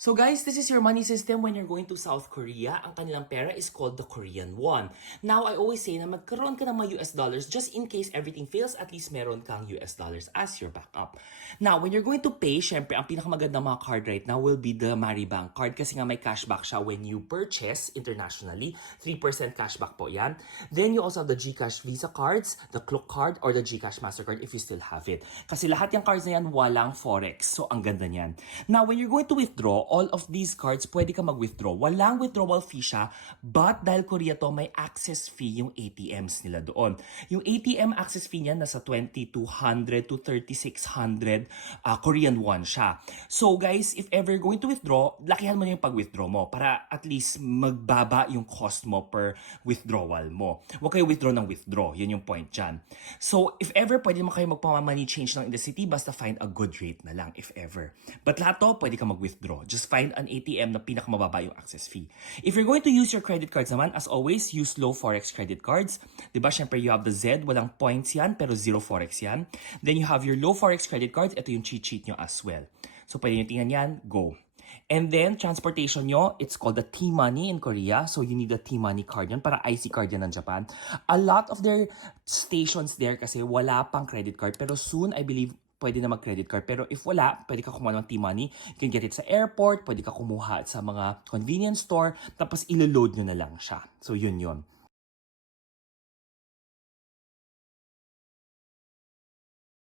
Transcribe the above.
So guys, this is your money system when you're going to South Korea. Ang kanilang pera is called the Korean won. Now, I always say na magkaroon ka ng mga US dollars just in case everything fails, at least meron kang US dollars as your backup. Now, when you're going to pay, syempre, ang pinakamagandang mga card right now will be the Maribank card kasi nga may cashback siya when you purchase internationally. 3% cashback po yan. Then you also have the GCash Visa cards, the Klook card, or the GCash Mastercard if you still have it. Kasi lahat yung cards na yan, walang forex. So, ang ganda niyan. Now, when you're going to withdraw, all of these cards, pwede ka mag-withdraw. Walang withdrawal fee siya, but dahil Korea to, may access fee yung ATMs nila doon. Yung ATM access fee niya nasa 2,200 to 3,600 Korean won siya. So guys, if ever you're going to withdraw, lakihan mo na yung pag-withdraw mo para at least magbaba yung cost mo per withdrawal mo. Huwag kayo withdraw ng withdraw. Yun yung point dyan. So if ever, pwede mo kayo magpa-money change lang in the city, basta find a good rate na lang if ever. But lahat to, pwede ka mag-withdraw. Just find an ATM na pinakamababa yung access fee. If you're going to use your credit cards naman, as always, use low forex credit cards. Diba, syempre you have the Z, walang points yan, pero zero forex yan. Then you have your low forex credit cards, ito yung cheat sheet nyo as well. So pwede nyo tingnan yan, go. And then, transportation nyo, it's called the T-Money in Korea. So, you need the T-Money card yan. Para IC card yan ng Japan. A lot of their stations there kasi wala pang credit card. Pero soon, I believe, pwede na mag-credit card. Pero if wala, pwede ka kumuha ng T-Money. You can get it sa airport, pwede ka kumuha sa mga convenience store, tapos ilo-load nyo na lang siya. So, yun yun.